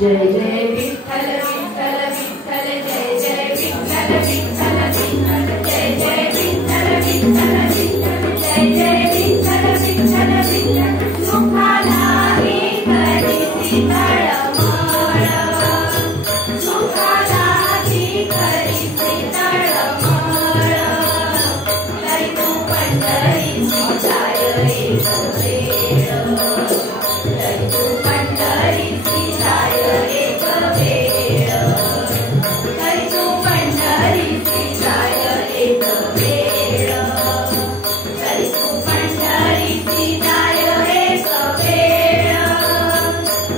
जय जय विठ्ठल विठ्ठल विठ्ठल जय जय विठ्ठल विठ्ठल विठ्ठल जय जय विठ्ठल विठ्ठल विठ्ठल जय जय विठ्ठल विठ्ठल विठ्ठल सुखाला ही करीसी तळमळ सुखाला ही करीसी तळमळ करी तू पंढरीची जाय एक वेळ करी तू पंढरीची जाय एक वेळ करी तू पंढरीची जाय एक वेळ करी तू पंढरीची जाय एक वेळ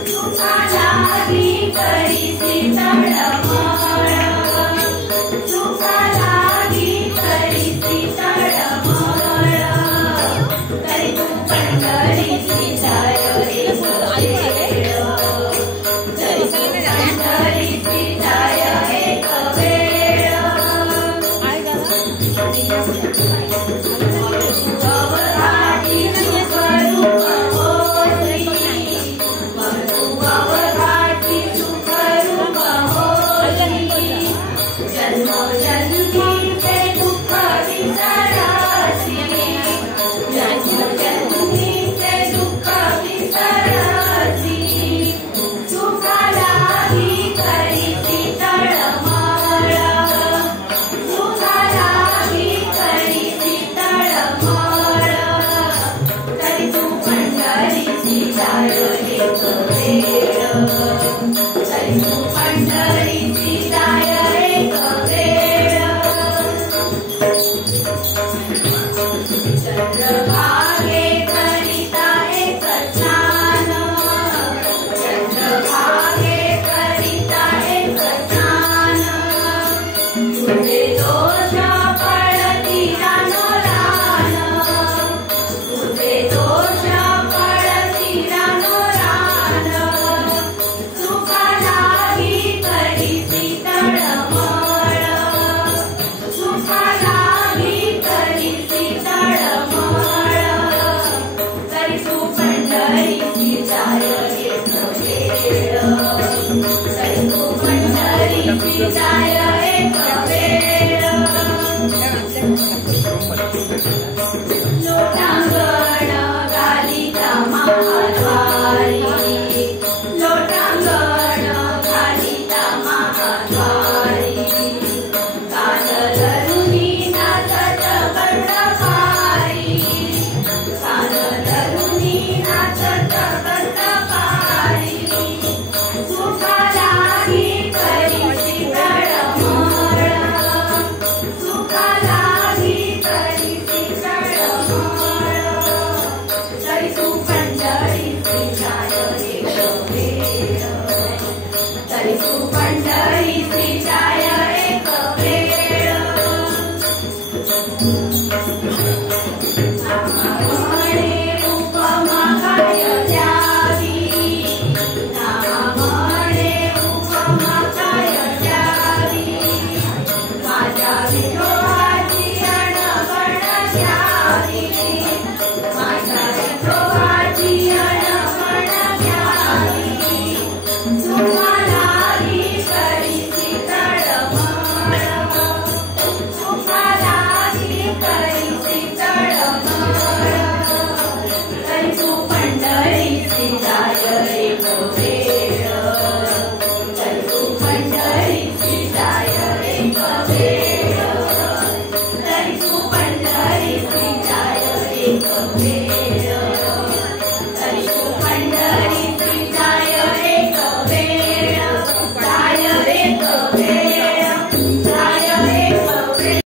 सुखाला ही करीसी तळमळ सुखाला ही करीसी तळमळ करी तू पंढरीची जाय एक वेळ करी तू पंढरीची जाय एक वेळ अवघाती सुखरूप होसी अवघाती सुखरूप होसी जन्मोजन्मीचे दुःख विसरासी जन्मोजन्मीचे दुःख विसरासी सुखाला ही करीसी तळमळ सुखाला ही करीसी तळमळ करी तू पंढरीची जाय एक वेळ करी तू पंढरीची जाय एक वेळ चंद्रभागे करिता एक स्नान चंद्रभागे करिता एक स्नान तुझे दोष पळती रानो रान तुझे दोष पळती रानो रान सुखाला ही करीसी तळमळ सुखाला ही करीसी तळमळ करी तू पंढरीची जाय एक वेळ करी तू पंढरीची जाय